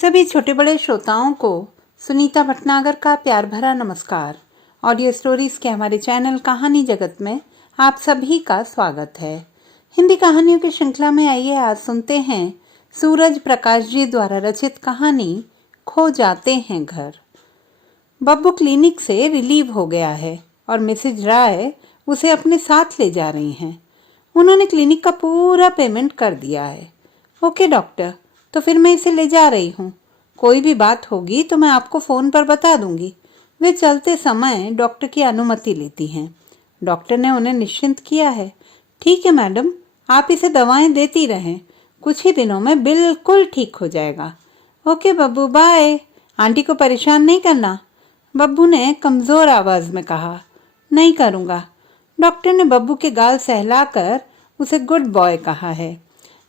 सभी छोटे बड़े श्रोताओं को सुनीता भटनागर का प्यार भरा नमस्कार। ऑडियो स्टोरीज के हमारे चैनल कहानी जगत में आप सभी का स्वागत है। हिंदी कहानियों की श्रृंखला में आइए आज सुनते हैं सूरज प्रकाश जी द्वारा रचित कहानी खो जाते हैं घर। बब्बू क्लिनिक से रिलीव हो गया है और मिसेज राय उसे अपने साथ ले जा रही हैं। उन्होंने क्लिनिक का पूरा पेमेंट कर दिया है। ओके डॉक्टर, तो फिर मैं इसे ले जा रही हूँ। कोई भी बात होगी तो मैं आपको फ़ोन पर बता दूंगी। वे चलते समय डॉक्टर की अनुमति लेती हैं। डॉक्टर ने उन्हें निश्चिंत किया है। ठीक है मैडम, आप इसे दवाएं देती रहें, कुछ ही दिनों में बिल्कुल ठीक हो जाएगा। Okay Babbu, bye. आंटी को परेशान नहीं करना, बब्बू ने कमज़ोर आवाज़ में कहा। नहीं करूँगा। डॉक्टर ने बब्बू के गाल सहलाकर उसे गुड बॉय कहा है।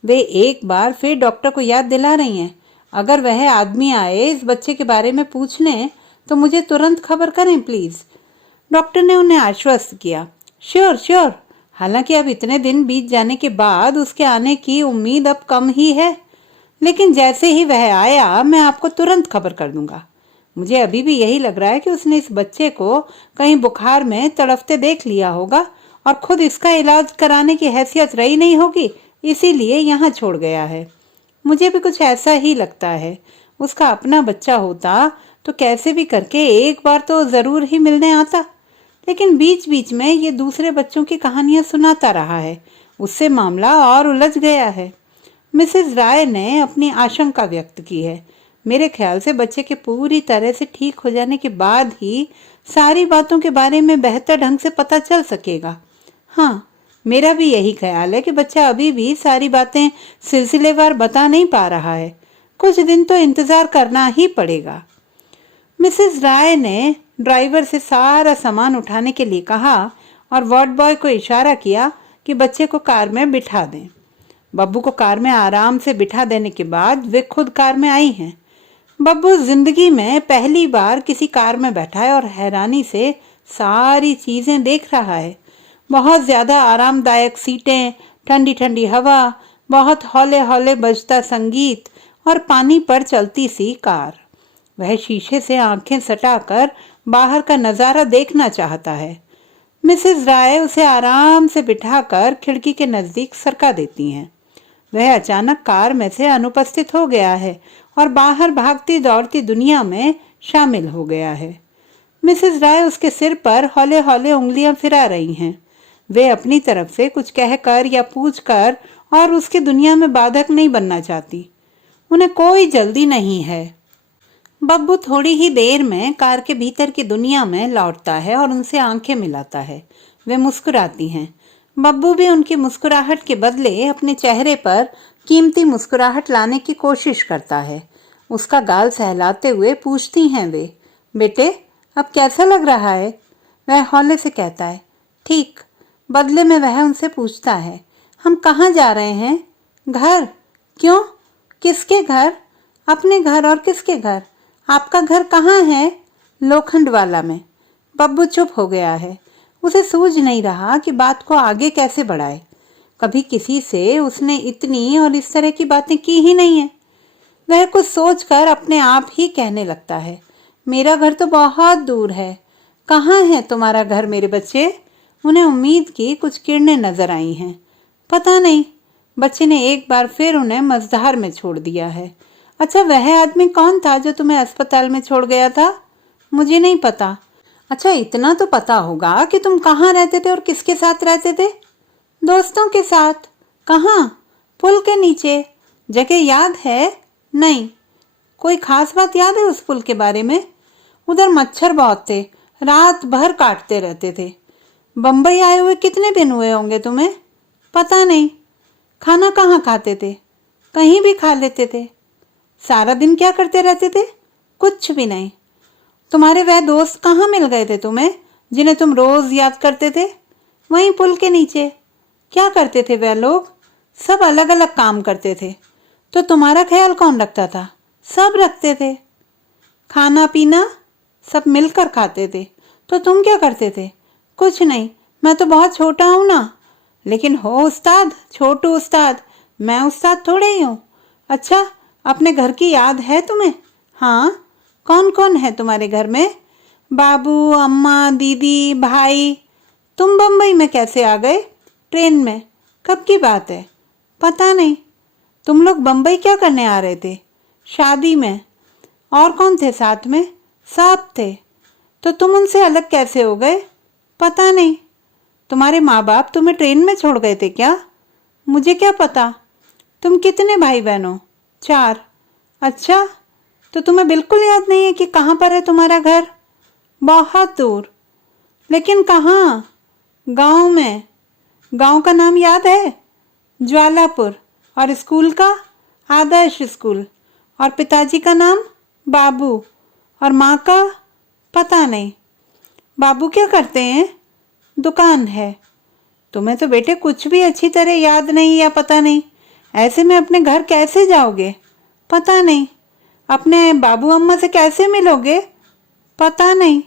वे एक बार फिर डॉक्टर को याद दिला रही हैं, अगर वह आदमी आए इस बच्चे के बारे में पूछने तो मुझे तुरंत खबर करें प्लीज़। डॉक्टर ने उन्हें आश्वस्त किया। Sure sure. हालांकि अब इतने दिन बीत जाने के बाद उसके आने की उम्मीद अब कम ही है, लेकिन जैसे ही वह आया मैं आपको तुरंत खबर कर दूंगा। मुझे अभी भी यही लग रहा है कि उसने इस बच्चे को कहीं बुखार में तड़पते देख लिया होगा और खुद इसका इलाज कराने की हैसियत रही नहीं होगी, इसीलिए यहाँ छोड़ गया है। मुझे भी कुछ ऐसा ही लगता है। उसका अपना बच्चा होता तो कैसे भी करके एक बार तो ज़रूर ही मिलने आता, लेकिन बीच बीच में ये दूसरे बच्चों की कहानियाँ सुनाता रहा है। उससे मामला और उलझ गया है। मिसेज राय ने अपनी आशंका व्यक्त की है। मेरे ख्याल से बच्चे के पूरी तरह से ठीक हो जाने के बाद ही सारी बातों के बारे में बेहतर ढंग से पता चल सकेगा। हाँ, मेरा भी यही ख्याल है कि बच्चा अभी भी सारी बातें सिलसिलेवार बता नहीं पा रहा है। कुछ दिन तो इंतज़ार करना ही पड़ेगा। मिसेस राय ने ड्राइवर से सारा सामान उठाने के लिए कहा और वार्ड बॉय को इशारा किया कि बच्चे को कार में बिठा दें। बब्बू को कार में आराम से बिठा देने के बाद वे खुद कार में आई हैं। बब्बू जिंदगी में पहली बार किसी कार में बैठा है और हैरानी से सारी चीज़ें देख रहा है। बहुत ज़्यादा आरामदायक सीटें, ठंडी ठंडी हवा, बहुत हौले हौले बजता संगीत और पानी पर चलती सी कार। वह शीशे से आंखें सटाकर बाहर का नज़ारा देखना चाहता है। मिसेस राय उसे आराम से बिठाकर खिड़की के नज़दीक सरका देती हैं। वह अचानक कार में से अनुपस्थित हो गया है और बाहर भागती दौड़ती दुनिया में शामिल हो गया है। मिसेस राय उसके सिर पर हौले हौले उंगलियां फिरा रही हैं। वे अपनी तरफ से कुछ कहकर या पूछकर और उसकी दुनिया में बाधक नहीं बनना चाहती। उन्हें कोई जल्दी नहीं है। बब्बू थोड़ी ही देर में कार के भीतर की दुनिया में लौटता है और उनसे आंखें मिलाता है। वे मुस्कुराती हैं। बब्बू भी उनकी मुस्कुराहट के बदले अपने चेहरे पर कीमती मुस्कुराहट लाने की कोशिश करता है। उसका गाल सहलाते हुए पूछती हैं वे, बेटे अब कैसा लग रहा है? वह हौले से कहता है, ठीक। बदले में वह उनसे पूछता है, हम कहाँ जा रहे हैं? घर। क्यों? किसके घर? अपने घर। और किसके घर? आपका घर कहाँ है? लोखंड वाला में। बब्बू चुप हो गया है। उसे सूझ नहीं रहा कि बात को आगे कैसे बढ़ाए। कभी किसी से उसने इतनी और इस तरह की बातें की ही नहीं है। वह कुछ सोचकर अपने आप ही कहने लगता है, मेरा घर तो बहुत दूर है। कहाँ है तुम्हारा घर मेरे बच्चे? उन्हें उम्मीद की कुछ किरणें नजर आई हैं। पता नहीं। बच्चे ने एक बार फिर उन्हें मझधार में छोड़ दिया है। अच्छा, वह आदमी कौन था जो तुम्हें अस्पताल में छोड़ गया था? मुझे नहीं पता। अच्छा, इतना तो पता होगा कि तुम कहाँ रहते थे और किसके साथ रहते थे? दोस्तों के साथ। कहाँ? पुल के नीचे। जगह याद है? नहीं। कोई खास बात याद है उस पुल के बारे में? उधर मच्छर बहुत थे, रात भर काटते रहते थे। बम्बई आए हुए कितने दिन हुए होंगे तुम्हें? पता नहीं। खाना कहाँ खाते थे? कहीं भी खा लेते थे। सारा दिन क्या करते रहते थे? कुछ भी नहीं। तुम्हारे वह दोस्त कहाँ मिल गए थे तुम्हें जिन्हें तुम रोज याद करते थे? वहीं पुल के नीचे। क्या करते थे वह लोग? सब अलग अलग काम करते थे। तो तुम्हारा ख्याल कौन रखता था? सब रखते थे। खाना पीना सब मिलकर खाते थे। तो तुम क्या करते थे? कुछ नहीं, मैं तो बहुत छोटा हूँ ना। लेकिन हो उस्ताद, छोटू उस्ताद, मैं उस्ताद थोड़े ही हूँ। अच्छा, अपने घर की याद है तुम्हें? हाँ, कौन कौन है तुम्हारे घर में? बाबू, अम्मा, दीदी, भाई। तुम बम्बई में कैसे आ गए? ट्रेन में। कब की बात है? पता नहीं। तुम लोग बम्बई क्या करने आ रहे थे? शादी में। और कौन थे साथ में? सब थे। तो तुम उनसे अलग कैसे हो गए? पता नहीं। तुम्हारे माँ बाप तुम्हें ट्रेन में छोड़ गए थे क्या? मुझे क्या पता। तुम कितने भाई बहन हो? 4। अच्छा, तो तुम्हें बिल्कुल याद नहीं है कि कहाँ पर है तुम्हारा घर? बहुत दूर। लेकिन कहाँ? गांव में। गांव का नाम याद है? ज्वालापुर। और स्कूल का? आदर्श स्कूल। और पिताजी का नाम? बाबू। और माँ का? पता नहीं। बाबू क्या करते हैं? दुकान है। तुम्हें तो बेटे कुछ भी अच्छी तरह याद नहीं या पता नहीं। ऐसे में अपने घर कैसे जाओगे? पता नहीं। अपने बाबू अम्मा से कैसे मिलोगे? पता नहीं।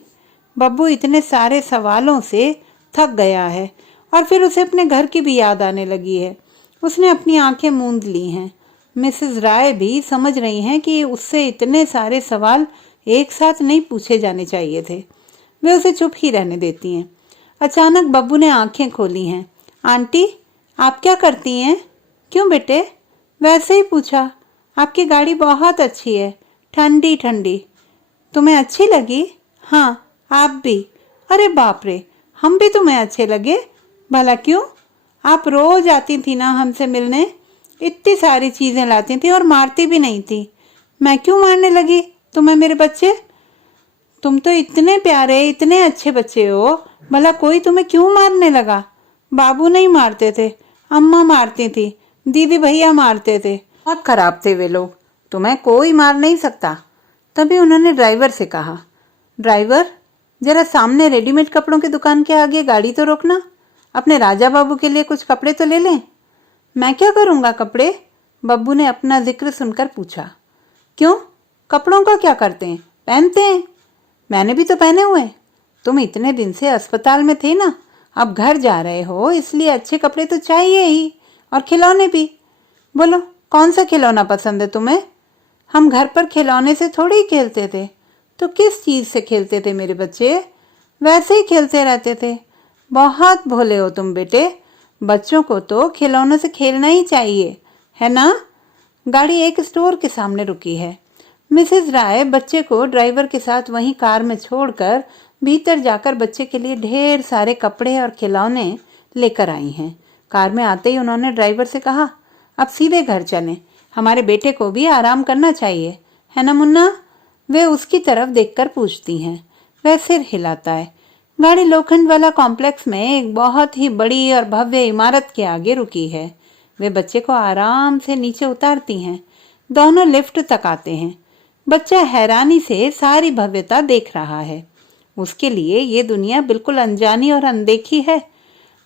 बब्बू इतने सारे सवालों से थक गया है और फिर उसे अपने घर की भी याद आने लगी है। उसने अपनी आंखें मूंद ली हैं। मिसेस राय भी समझ रही हैं कि उससे इतने सारे सवाल एक साथ नहीं पूछे जाने चाहिए थे। वे उसे चुप ही रहने देती हैं। अचानक बब्बू ने आंखें खोली हैं। आंटी, आप क्या करती हैं? क्यों बेटे? वैसे ही पूछा। आपकी गाड़ी बहुत अच्छी है, ठंडी ठंडी। तुम्हें अच्छी लगी? हाँ, आप भी। अरे बाप रे, हम भी तुम्हें अच्छे लगे? भला क्यों? आप रोज आती थी ना हमसे मिलने, इतनी सारी चीजें लाती थी और मारती भी नहीं थी। मैं क्यों मारने लगी तुम्हें मेरे बच्चे? तुम तो इतने प्यारे इतने अच्छे बच्चे हो, भला कोई तुम्हें क्यों मारने लगा? बाबू नहीं मारते थे, अम्मा मारती थी, दीदी भैया मारते थे। बहुत खराब थे वे लोग, तुम्हें कोई मार नहीं सकता। तभी उन्होंने ड्राइवर से कहा, ड्राइवर, जरा सामने रेडीमेड कपड़ों की दुकान के आगे गाड़ी तो रोकना, अपने राजा बाबू के लिए कुछ कपड़े तो ले लें। मैं क्या करूँगा कपड़े? बब्बू ने अपना जिक्र सुनकर पूछा। क्यों, कपड़ों का क्या करते हैं? पहनते हैं, मैंने भी तो पहने हुए। तुम इतने दिन से अस्पताल में थे ना, अब घर जा रहे हो इसलिए अच्छे कपड़े तो चाहिए ही, और खिलौने भी। बोलो, कौन सा खिलौना पसंद है तुम्हें? हम घर पर खिलौने से थोड़ी ही खेलते थे। तो किस चीज़ से खेलते थे मेरे बच्चे? वैसे ही खेलते रहते थे। बहुत भोले हो तुम बेटे, बच्चों को तो खिलौनों से खेलना ही चाहिए, है ना? गाड़ी एक स्टोर के सामने रुकी है। मिसेस राय बच्चे को ड्राइवर के साथ वहीं कार में छोड़कर भीतर जाकर बच्चे के लिए ढेर सारे कपड़े और खिलौने लेकर आई हैं। कार में आते ही उन्होंने ड्राइवर से कहा, अब सीधे घर चलें, हमारे बेटे को भी आराम करना चाहिए, है ना मुन्ना? वे उसकी तरफ देखकर पूछती हैं। वह सिर हिलाता है। गाड़ी लोखंड वाला कॉम्प्लेक्स में एक बहुत ही बड़ी और भव्य इमारत के आगे रुकी है। वे बच्चे को आराम से नीचे उतारती हैं। दोनों लिफ्ट तक आते हैं। बच्चा हैरानी से सारी भव्यता देख रहा है। उसके लिए ये दुनिया बिल्कुल अनजानी और अनदेखी है।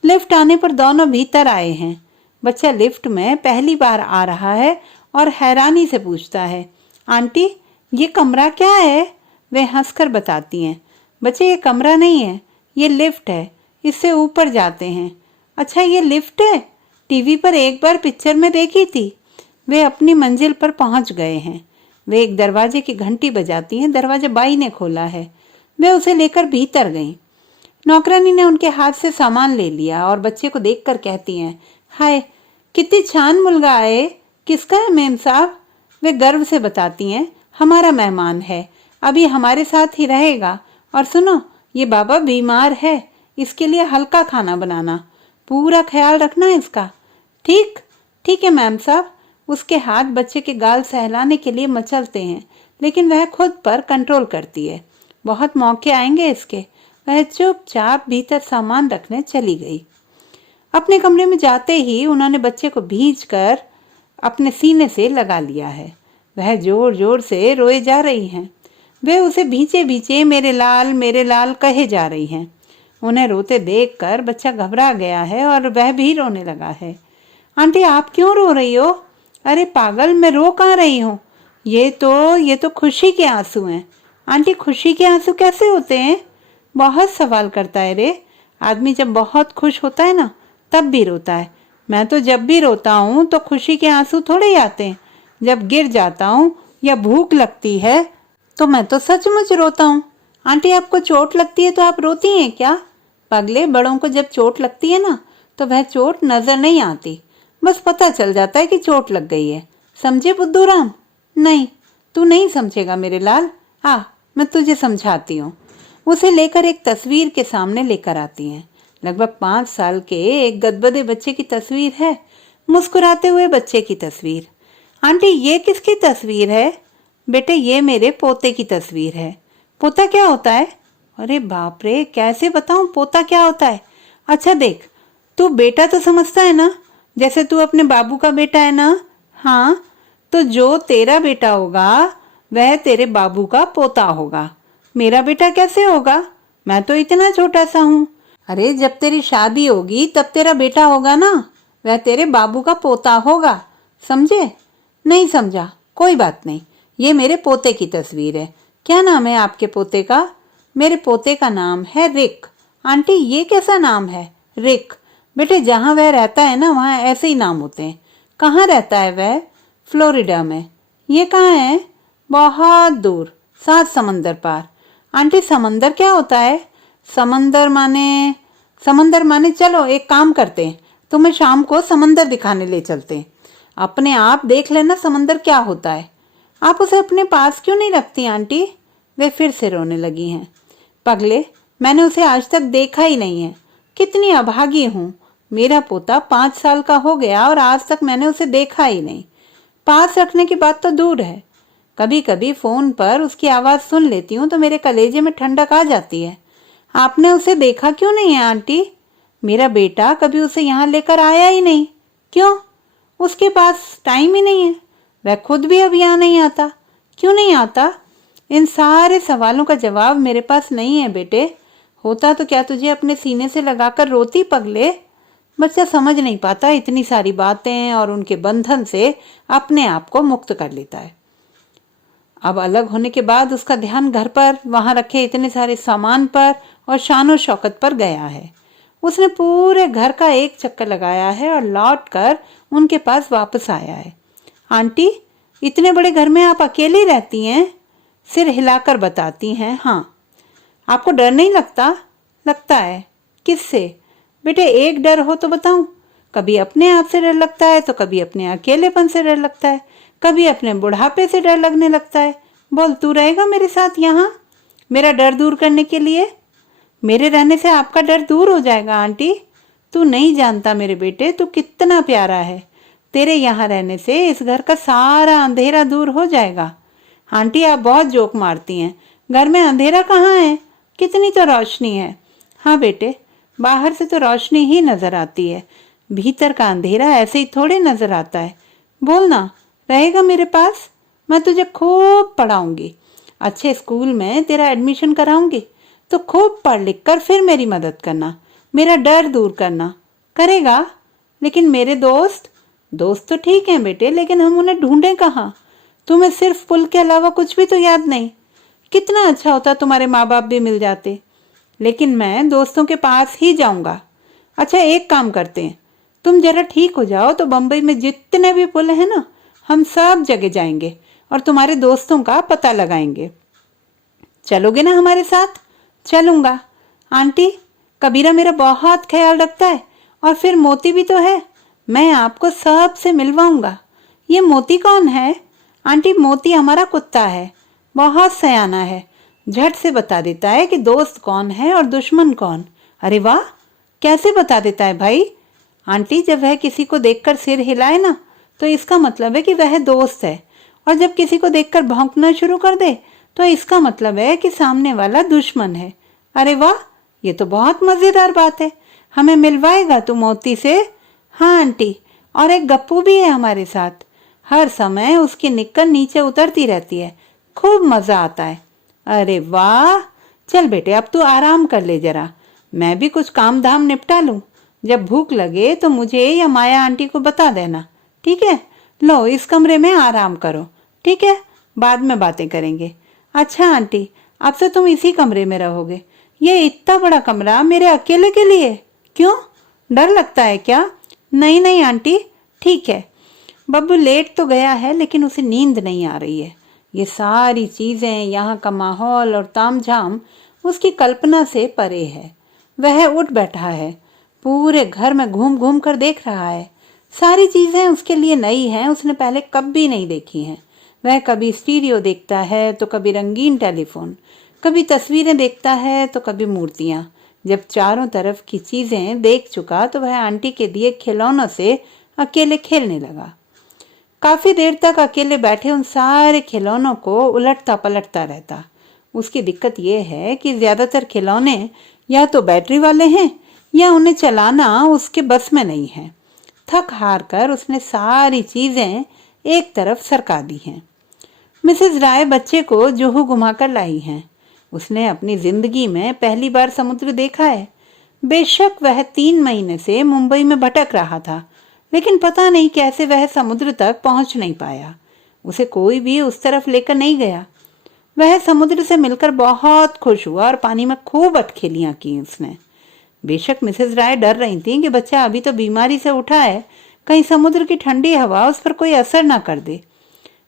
लिफ्ट आने पर दोनों भीतर आए हैं। बच्चा लिफ्ट में पहली बार आ रहा है और हैरानी से पूछता है, आंटी, ये कमरा क्या है? वे हंसकर बताती हैं, बच्चे ये कमरा नहीं है, ये लिफ्ट है, इससे ऊपर जाते हैं। अच्छा, ये लिफ्ट है? टीवी पर एक बार पिक्चर में देखी थी। वे अपनी मंजिल पर पहुंच गए हैं। वे एक दरवाजे की घंटी बजाती हैं। दरवाजा बाई ने खोला है। वे उसे लेकर भीतर गईं। नौकरानी ने उनके हाथ से सामान ले लिया और बच्चे को देखकर कहती हैं, हाय, कितनी छान मुलगा है। किसका है मेम साहब? वे गर्व से बताती हैं, हमारा मेहमान है, अभी हमारे साथ ही रहेगा। और सुनो, ये बाबा बीमार है, इसके लिए हल्का खाना बनाना, पूरा ख्याल रखना है इसका। ठीक ठीक है मैम साहब। उसके हाथ बच्चे के गाल सहलाने के लिए मचलते हैं, लेकिन वह खुद पर कंट्रोल करती है। बहुत मौके आएंगे इसके। वह चुपचाप भीतर सामान रखने चली गई। अपने कमरे में जाते ही उन्होंने बच्चे को भींचकर अपने सीने से लगा लिया है। वह जोर जोर से रोए जा रही हैं। वे उसे भींचे भींचे मेरे लाल कहे जा रही हैं। उन्हें रोते देखकर बच्चा घबरा गया है और वह भी रोने लगा है। आंटी, आप क्यों रो रही हो? अरे पागल, मैं रो कहाँ रही हूँ? ये तो खुशी के आंसू हैं। आंटी, खुशी के आंसू कैसे होते हैं? बहुत सवाल करता है रे। आदमी जब बहुत खुश होता है ना, तब भी रोता है। मैं तो जब भी रोता हूँ तो खुशी के आंसू थोड़े ही आते हैं। जब गिर जाता हूँ या भूख लगती है तो मैं तो सचमुच रोता हूँ। आंटी, आपको चोट लगती है तो आप रोती हैं क्या? पगले, बड़ों को जब चोट लगती है ना तो वह चोट नजर नहीं आती, बस पता चल जाता है कि चोट लग गई है। समझे बुद्धूराम? नहीं, तू नहीं समझेगा मेरे लाल। आ, मैं तुझे समझाती हूँ। उसे लेकर एक तस्वीर के सामने लेकर आती हैं। लगभग 5 साल के एक गदबदे बच्चे की तस्वीर है, मुस्कुराते हुए बच्चे की तस्वीर। आंटी, ये किसकी तस्वीर है? बेटे, ये मेरे पोते की तस्वीर है। पोता क्या होता है? अरे बाप रे, कैसे बताऊं पोता क्या होता है? अच्छा देख, तू बेटा तो समझता है ना, जैसे तू अपने बाबू का बेटा है ना। हाँ, तो जो तेरा बेटा होगा वह तेरे बाबू का पोता होगा। मेरा बेटा कैसे होगा? मैं तो इतना छोटा सा हूँ। अरे, जब तेरी शादी होगी तब तेरा बेटा होगा ना, वह तेरे बाबू का पोता होगा। समझे? नहीं समझा? कोई बात नहीं, ये मेरे पोते की तस्वीर है। क्या नाम है आपके पोते का? मेरे पोते का नाम है रिक। आंटी, ये कैसा नाम है रिक? बेटे, जहाँ वह रहता है ना वहाँ ऐसे ही नाम होते हैं। कहाँ रहता है वह? फ्लोरिडा में। ये कहाँ है? बहुत दूर, 7 समंदर पार। आंटी, समंदर क्या होता है? समंदर माने चलो एक काम करते हैं, तुम्हें शाम को समंदर दिखाने ले चलते हैं। अपने आप देख लेना समंदर क्या होता है। आप उसे अपने पास क्यों नहीं रखती आंटी? वे फिर से रोने लगी हैं। पगले, मैंने उसे आज तक देखा ही नहीं है। कितनी अभागी हूँ। मेरा पोता 5 साल का हो गया और आज तक मैंने उसे देखा ही नहीं। पास रखने की बात तो दूर है, कभी कभी फोन पर उसकी आवाज सुन लेती हूँ तो मेरे कलेजे में ठंडक आ जाती है। आपने उसे देखा क्यों नहीं है आंटी? मेरा बेटा कभी उसे यहाँ लेकर आया ही नहीं। क्यों? उसके पास टाइम ही नहीं है। वह खुद भी अब यहाँ नहीं आता। क्यों नहीं आता? इन सारे सवालों का जवाब मेरे पास नहीं है बेटे। होता तो क्या तुझे अपने सीने से लगाकर रोती पगले। बच्चा समझ नहीं पाता इतनी सारी बातें और उनके बंधन से अपने आप को मुक्त कर लेता है। अब अलग होने के बाद उसका ध्यान घर पर, वहां रखे इतने सारे सामान पर और शानो शौकत पर गया है। उसने पूरे घर का एक चक्कर लगाया है और लौट कर उनके पास वापस आया है। आंटी, इतने बड़े घर में आप अकेली रहती हैं? सिर हिलाकर बताती हैं। हाँ। आपको डर नहीं लगता? लगता है। किससे? बेटे, एक डर हो तो बताऊं। कभी अपने आप से डर लगता है तो कभी अपने अकेलेपन से डर लगता है, कभी अपने बुढ़ापे से डर लगने लगता है। बोल, तू रहेगा मेरे साथ यहाँ मेरा डर दूर करने के लिए? मेरे रहने से आपका डर दूर हो जाएगा आंटी। तू नहीं जानता मेरे बेटे, तू कितना प्यारा है। तेरे यहाँ रहने से इस घर का सारा अंधेरा दूर हो जाएगा। आंटी, आप बहुत जोक मारती हैं। घर में अंधेरा कहाँ है? कितनी तो रोशनी है। हाँ बेटे, बाहर से तो रोशनी ही नजर आती है, भीतर का अंधेरा ऐसे ही थोड़े नजर आता है। बोलना, रहेगा मेरे पास? मैं तुझे खूब पढ़ाऊंगी, अच्छे स्कूल में तेरा एडमिशन कराऊंगी, तो खूब पढ़ लिख कर फिर मेरी मदद करना, मेरा डर दूर करना। करेगा? लेकिन मेरे दोस्त तो ठीक हैं बेटे, लेकिन हम उन्हें ढूंढें कहाँ? तुम्हें सिर्फ पुल के अलावा कुछ भी तो याद नहीं। कितना अच्छा होता तुम्हारे माँ बाप भी मिल जाते। लेकिन मैं दोस्तों के पास ही जाऊंगा। अच्छा, एक काम करते हैं, तुम जरा ठीक हो जाओ तो बम्बई में जितने भी पुल है ना, हम सब जगह जाएंगे और तुम्हारे दोस्तों का पता लगाएंगे। चलोगे ना हमारे साथ? चलूंगा। आंटी, कबीरा मेरा बहुत ख्याल रखता है और फिर मोती भी तो है, मैं आपको सबसे मिलवाऊंगा। ये मोती कौन है? आंटी, मोती हमारा कुत्ता है, बहुत सयाना है, झट से बता देता है कि दोस्त कौन है और दुश्मन कौन। अरे वाह, कैसे बता देता है भाई? आंटी, जब वह किसी को देखकर सिर हिलाए ना तो इसका मतलब है कि वह दोस्त है, और जब किसी को देखकर भौंकना शुरू कर दे तो इसका मतलब है कि सामने वाला दुश्मन है। अरे वाह, ये तो बहुत मजेदार बात है। हमें मिलवाएगा तू मोती से? हाँ आंटी, और एक गप्पू भी है हमारे साथ, हर समय उसकी निक्कर नीचे उतरती रहती है, खूब मजा आता है। अरे वाह, चल बेटे अब तू आराम कर ले जरा, मैं भी कुछ काम धाम निपटा लूं। जब भूख लगे तो मुझे या माया आंटी को बता देना, ठीक है? लो, इस कमरे में आराम करो, ठीक है? बाद में बातें करेंगे। अच्छा आंटी, अब से तुम इसी कमरे में रहोगे? ये इतना बड़ा कमरा मेरे अकेले के लिए? क्यों, डर लगता है क्या? नहीं नहीं आंटी, ठीक है, बब्बू लेट तो गया है लेकिन उसे नींद नहीं आ रही है। ये सारी चीजें, यहाँ का माहौल और तामझाम उसकी कल्पना से परे है। वह उठ बैठा है, पूरे घर में घूम घूम कर देख रहा है। सारी चीजें उसके लिए नई हैं, उसने पहले कभी नहीं देखी हैं। वह कभी स्टीरियो देखता है तो कभी रंगीन टेलीफोन, कभी तस्वीरें देखता है तो कभी मूर्तियां। जब चारों तरफ की चीजें देख चुका तो वह आंटी के दिए खिलौनों से अकेले खेलने लगा। काफी देर तक अकेले बैठे उन सारे खिलौनों को उलटता पलटता रहता। उसकी दिक्कत यह है कि ज्यादातर खिलौने या तो बैटरी वाले हैं या उन्हें चलाना उसके बस में नहीं है। थक हार कर उसने सारी चीजें एक तरफ सरका दी हैं। मिसेस राय बच्चे को जुहू घुमाकर लाई हैं। उसने अपनी जिंदगी में पहली बार समुद्र देखा है। बेशक वह 3 महीने से मुंबई में भटक रहा था, लेकिन पता नहीं कैसे वह समुद्र तक पहुंच नहीं पाया। उसे कोई भी उस तरफ लेकर नहीं गया। वह समुद्र से मिलकर बहुत खुश हुआ और पानी में खूब अटखेलियां की उसने। बेशक मिसेस राय डर रही थी कि बच्चा अभी तो बीमारी से उठा है, कहीं समुद्र की ठंडी हवा उस पर कोई असर ना कर दे।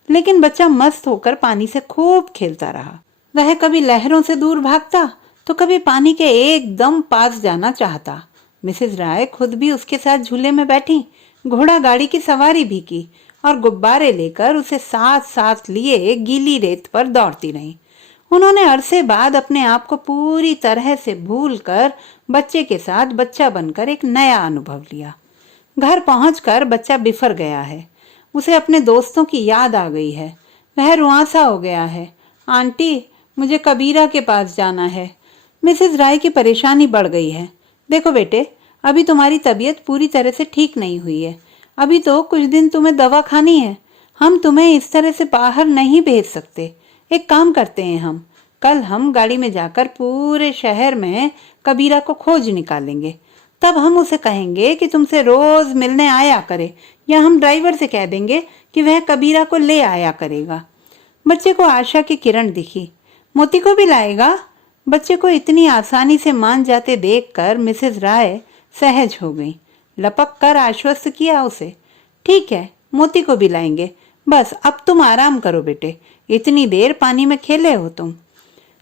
लेकिन बच्चा मस्त होकर पानी से खूब खेलता रहा। वह कभी लहरों से दूर भागता तो कभी पानी के एकदम पास जाना चाहता। मिसेस राय खुद भी उसके साथ झूले में बैठी, घोड़ा गाड़ी की सवारी भी की और गुब्बारे लेकर उसे साथ साथ लिए गीली रेत पर दौड़ती रही। उन्होंने अरसे बाद अपने आप को पूरी तरह से भूलकर बच्चे के साथ बच्चा बनकर एक नया अनुभव लिया। घर पहुंचकर बच्चा बिफर गया है। उसे अपने दोस्तों की याद आ गई है। वह रुआंसा हो गया है। आंटी, मुझे कबीरा के पास जाना है। मिसेस राय की परेशानी बढ़ गई है। देखो बेटे, अभी तुम्हारी तबीयत पूरी तरह से ठीक नहीं हुई है। अभी तो कुछ दिन तुम्हें दवा खानी है। हम तुम्हें इस तरह से बाहर नहीं भेज सकते। एक काम करते हैं, हम कल हम गाड़ी में जाकर पूरे शहर में कबीरा को खोज निकालेंगे। तब हम उसे कहेंगे कि तुमसे रोज मिलने आया करे, या हम ड्राइवर से कह देंगे कि वह कबीरा को ले आया करेगा। बच्चे को आशा की किरण दिखी। मोती को भी लाएगा? बच्चे को इतनी आसानी से मान जाते देखकर मिसेस राय सहज हो गई। लपक कर आश्वस्त किया उसे। ठीक है, मोती को भी लाएंगे। बस अब तुम आराम करो बेटे, इतनी देर पानी में खेले हो तुम।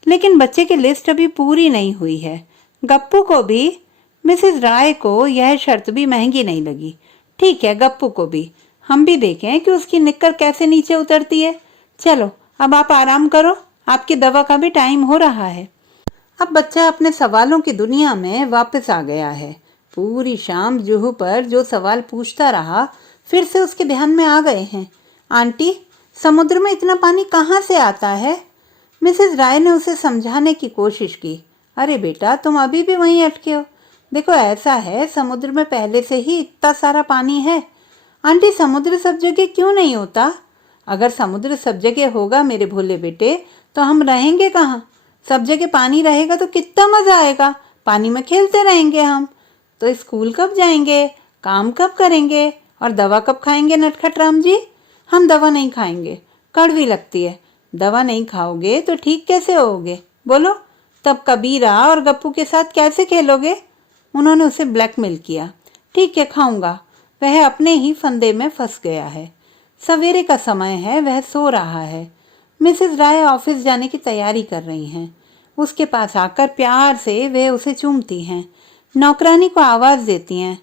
लेकिन बच्चे की लिस्ट अभी पूरी नहीं हुई है। गप्पू को भी। मिसेस राय को यह शर्त भी महंगी नहीं लगी। ठीक है, गप्पू को भी। हम भी देखें कि उसकी निक्कर कैसे नीचे उतरती है। चलो अब आप आराम करो, आपकी दवा का भी टाइम हो रहा है। अब बच्चा अपने सवालों की दुनिया में वापस आ गया है। पूरी शाम जुहू पर जो सवाल पूछता रहा फिर से उसके ध्यान में आ गए हैं। आंटी, समुद्र में इतना पानी कहाँ से आता है? मिसेस राय ने उसे समझाने की कोशिश की। अरे बेटा, तुम अभी भी वहीं अटके हो। देखो, ऐसा है, समुद्र में पहले से ही इतना सारा पानी है। आंटी, समुद्र सब जगह क्यों नहीं होता? अगर समुद्र सब जगह होगा मेरे भोले बेटे, तो हम रहेंगे कहाँ? सब जगह पानी रहेगा तो कितना मजा आएगा। पानी में खेलते रहेंगे हम। तो स्कूल कब जाएंगे, काम कब करेंगे और दवा कब खाएंगे नटखट राम जी? हम दवा नहीं खाएंगे, कड़वी लगती है। दवा नहीं खाओगे तो ठीक कैसे होगे बोलो? तब कबीरा और गप्पू के साथ कैसे खेलोगे? उन्होंने उसे ब्लैकमेल किया। ठीक है, खाऊंगा। वह अपने ही फंदे में फंस गया है। सवेरे का समय है, वह सो रहा है। मिसेस राय ऑफिस जाने की तैयारी कर रही हैं। उसके पास आकर प्यार से वे उसे चूमती हैं। नौकरानी को आवाज देती हैं।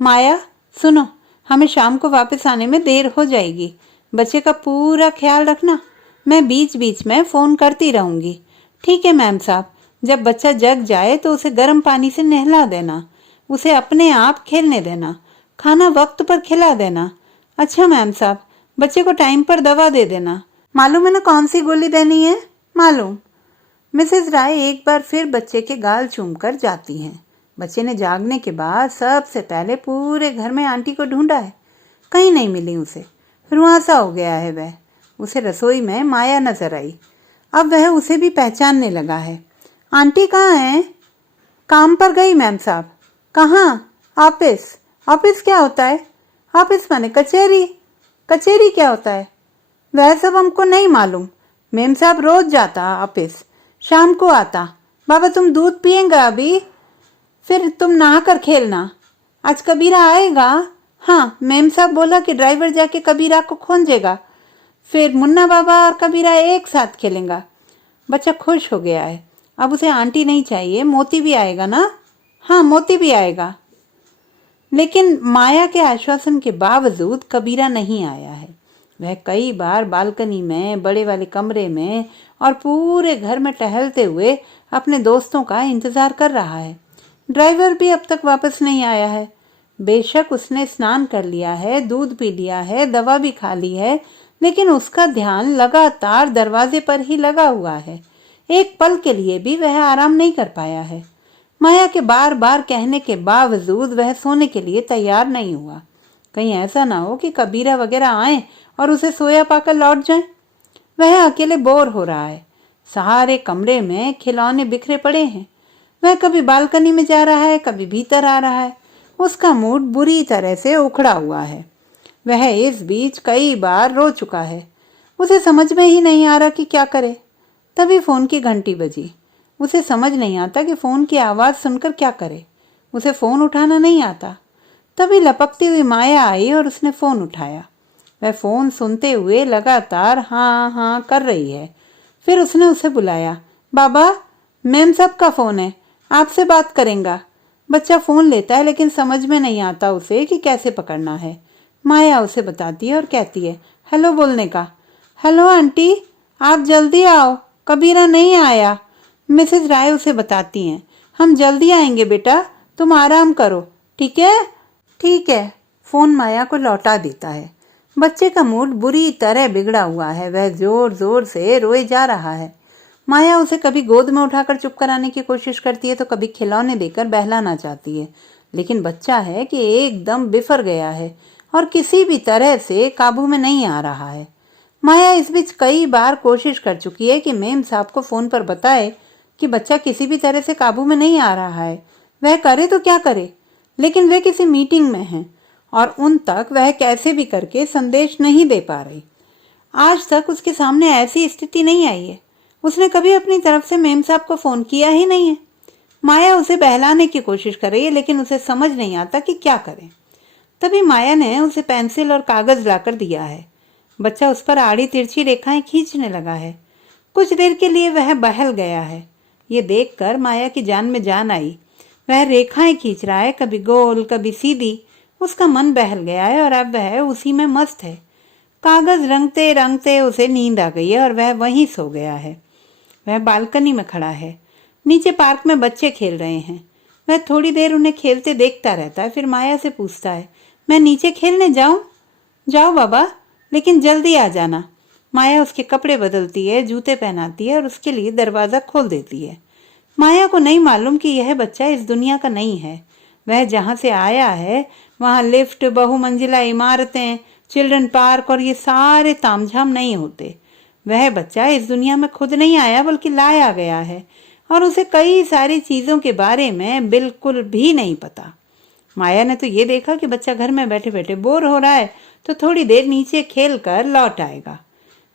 माया, सुनो, हमें शाम को वापस आने में देर हो जाएगी। बच्चे का पूरा ख्याल रखना। मैं बीच बीच में फोन करती रहूंगी। ठीक है मैम साहब। जब बच्चा जग जाए तो उसे गर्म पानी से नहला देना। उसे अपने आप खेलने देना। खाना वक्त पर खिला देना। अच्छा मैम साहब, बच्चे को टाइम पर दवा दे देना। मालूम है ना कौन सी गोली देनी है? मालूम। मिसेस राय एक बार फिर बच्चे के गाल चूमकर जाती हैं। बच्चे ने जागने के बाद सबसे पहले पूरे घर में आंटी को ढूंढा है। कहीं नहीं मिली उसे। रुआंसा हो गया है वह। उसे रसोई में माया नजर आई। अब वह उसे भी पहचानने लगा है। आंटी कहाँ हैं? काम पर गई मैम साहब। कहाँ? ऑफिस। ऑफिस क्या होता है? ऑफिस माने कचहरी। कचहरी क्या होता है? वह सब हमको नहीं मालूम। मेम साहब रोज जाता ऑफिस, शाम को आता। बाबा, तुम दूध पिएंगे अभी? फिर तुम नहा कर खेलना। आज कबीरा आएगा? हाँ, मेम साहब बोला कि ड्राइवर जाके कबीरा को खोजेगा, फिर मुन्ना बाबा और कबीरा एक साथ खेलेंगा। बच्चा खुश हो गया है। अब उसे आंटी नहीं चाहिए, मोती भी आएगा ना? हाँ, मोती भी आएगा। लेकिन माया के आश्वासन के बावजूद कबीरा नहीं आया है। वह कई बार बालकनी में, बड़े वाले कमरे में और पूरे घर में टहलते हुए अपने दोस्तों का इंतजार कर रहा है। ड्राइवर भी अब तक वापस नहीं आया है। बेशक उसने स्नान कर लिया है, दूध पी लिया है, दवा भी खा ली है, लेकिन उसका ध्यान लगातार दरवाजे पर ही लगा हुआ है। एक पल के लिए भी वह आराम नहीं कर पाया है। माया के बार बार कहने के बावजूद वह सोने के लिए तैयार नहीं हुआ। कहीं ऐसा ना हो कि कबीरा वगैरह आए और उसे सोया पाकर लौट जाएं। वह अकेले बोर हो रहा है। सारे कमरे में खिलौने बिखरे पड़े हैं। वह कभी बालकनी में जा रहा है, कभी भीतर आ रहा है। उसका मूड बुरी तरह से उखड़ा हुआ है। वह इस बीच कई बार रो चुका है। उसे समझ में ही नहीं आ रहा कि क्या करे। तभी फोन की घंटी बजी। उसे समझ नहीं आता कि फोन की आवाज़ सुनकर क्या करे। उसे फोन उठाना नहीं आता। तभी लपकती हुई माया आई और उसने फोन उठाया। वह फोन सुनते हुए लगातार हाँ हाँ कर रही है। फिर उसने उसे बुलाया। बाबा, मैम साहब का फोन है, आपसे बात करेंगा। बच्चा फोन लेता है लेकिन समझ में नहीं आता उसे कि कैसे पकड़ना है। माया उसे बताती है और कहती है हेलो बोलने का। हेलो आंटी, आप जल्दी आओ, कबीरा नहीं आया। मिसेज राय उसे बताती हैं। हम जल्दी आएंगे बेटा, तुम आराम करो, ठीक है? ठीक है। फोन माया को लौटा देता है। बच्चे का मूड बुरी तरह बिगड़ा हुआ है। वह जोर जोर से रोए जा रहा है। माया उसे कभी गोद में उठाकर चुप कराने की कोशिश करती है तो कभी खिलौने देकर बहलाना चाहती है, लेकिन बच्चा है कि एकदम बिफर गया है और किसी भी तरह से काबू में नहीं आ रहा है। माया इस बीच कई बार कोशिश कर चुकी है कि मेम साहब को फोन पर बताए कि बच्चा किसी भी तरह से काबू में नहीं आ रहा है। वह करे तो क्या करे, लेकिन वे किसी मीटिंग में हैं और उन तक वह कैसे भी करके संदेश नहीं दे पा रही। आज तक उसके सामने ऐसी स्थिति नहीं आई है। उसने कभी अपनी तरफ से मेम साहब को फोन किया ही नहीं है। माया उसे बहलाने की कोशिश कर रही है, लेकिन उसे समझ नहीं आता कि क्या करे। तभी माया ने उसे पेंसिल और कागज लाकर दिया है। बच्चा उस पर आड़ी तिरछी रेखाएं खींचने लगा है। कुछ देर के लिए वह बहल गया है। ये देखकर माया की जान में जान आई। वह रेखाएं खींच रहा है, कभी गोल कभी सीधी। उसका मन बहल गया है और अब वह उसी में मस्त है। कागज रंगते रंगते उसे नींद आ गई है और वह वहीं सो गया है। वह बालकनी में खड़ा है। नीचे पार्क में बच्चे खेल रहे हैं। वह थोड़ी देर उन्हें खेलते देखता रहता है, फिर माया से पूछता है, मैं नीचे खेलने जाऊं? जाओ बाबा, लेकिन जल्दी आ जाना। माया उसके कपड़े बदलती है, जूते पहनाती है और उसके लिए दरवाज़ा खोल देती है। माया को नहीं मालूम कि यह बच्चा इस दुनिया का नहीं है। वह जहाँ से आया है वहाँ लिफ्ट, बहुमंजिला इमारतें, चिल्ड्रन पार्क और ये सारे तामझाम नहीं होते। वह बच्चा इस दुनिया में खुद नहीं आया बल्कि लाया गया है और उसे कई सारी चीज़ों के बारे में बिल्कुल भी नहीं पता। माया ने तो ये देखा कि बच्चा घर में बैठे बैठे बोर हो रहा है तो थोड़ी देर नीचे खेल कर लौट आएगा।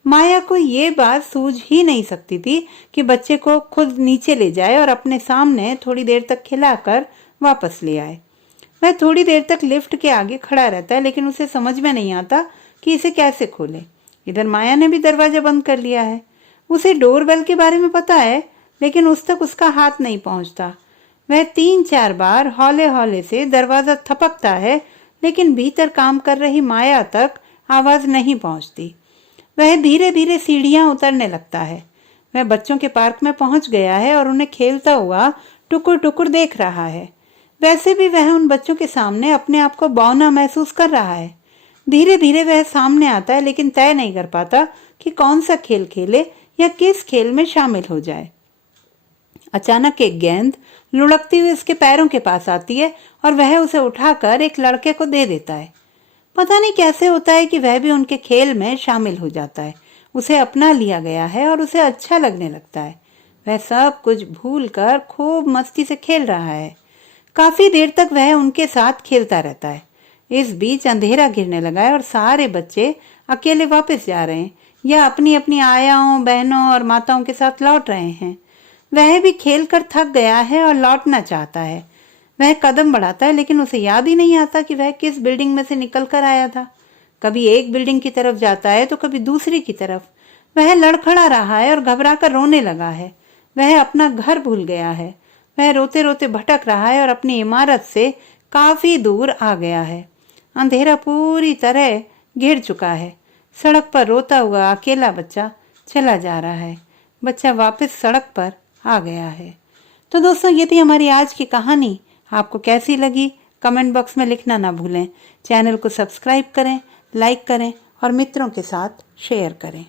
माया को ये बात सूझ ही नहीं सकती थी कि बच्चे को खुद नीचे ले जाए और अपने सामने थोड़ी देर तक खिलाकर वापस ले आए। वह थोड़ी देर तक लिफ्ट के आगे खड़ा रहता है, लेकिन उसे समझ में नहीं आता कि इसे कैसे खोले। इधर माया ने भी दरवाजा बंद कर लिया है। उसे डोरबेल के बारे में पता है, लेकिन उस तक उसका हाथ नहीं पहुंचता। वह 3-4 बार हौले हौले से दरवाजा थपकता है, लेकिन भीतर काम कर रही माया तक आवाज नहीं पहुंचती। वह धीरे धीरे सीढ़ियां उतरने लगता है। वह बच्चों के पार्क में पहुंच गया है और उन्हें खेलता हुआ टुकुर टुकुर देख रहा है। वैसे भी वह उन बच्चों के सामने अपने आप को बौना महसूस कर रहा है। धीरे धीरे वह सामने आता है, लेकिन तय नहीं कर पाता कि कौन सा खेल खेले या किस खेल में शामिल हो जाए। अचानक एक गेंद लुढ़कती हुई उसके पैरों के पास आती है और वह उसे उठाकर एक लड़के को दे देता है। पता नहीं कैसे होता है कि वह भी उनके खेल में शामिल हो जाता है। उसे अपना लिया गया है और उसे अच्छा लगने लगता है। वह सब कुछ भूलकर खूब मस्ती से खेल रहा है। काफी देर तक वह उनके साथ खेलता रहता है। इस बीच अंधेरा गिरने लगा है और सारे बच्चे अकेले वापस जा रहे हैं या अपनी अपनी आयाओं, बहनों और माताओं के साथ लौट रहे हैं। वह भी खेल कर थक गया है और लौटना चाहता है। वह कदम बढ़ाता है लेकिन उसे याद ही नहीं आता कि वह किस बिल्डिंग में से निकल कर आया था। कभी एक बिल्डिंग की तरफ जाता है तो कभी दूसरी की तरफ। वह लड़खड़ा रहा है और घबराकर रोने लगा है। वह अपना घर भूल गया है। वह रोते रोते भटक रहा है और अपनी इमारत से काफी दूर आ गया है। अंधेरा पूरी तरह घिर चुका है। सड़क पर रोता हुआ अकेला बच्चा चला जा रहा है। बच्चा वापस सड़क पर आ गया है। तो दोस्तों, ये थी हमारी आज की कहानी। आपको कैसी लगी कमेंट बॉक्स में लिखना ना भूलें। चैनल को सब्सक्राइब करें, लाइक करें और मित्रों के साथ शेयर करें।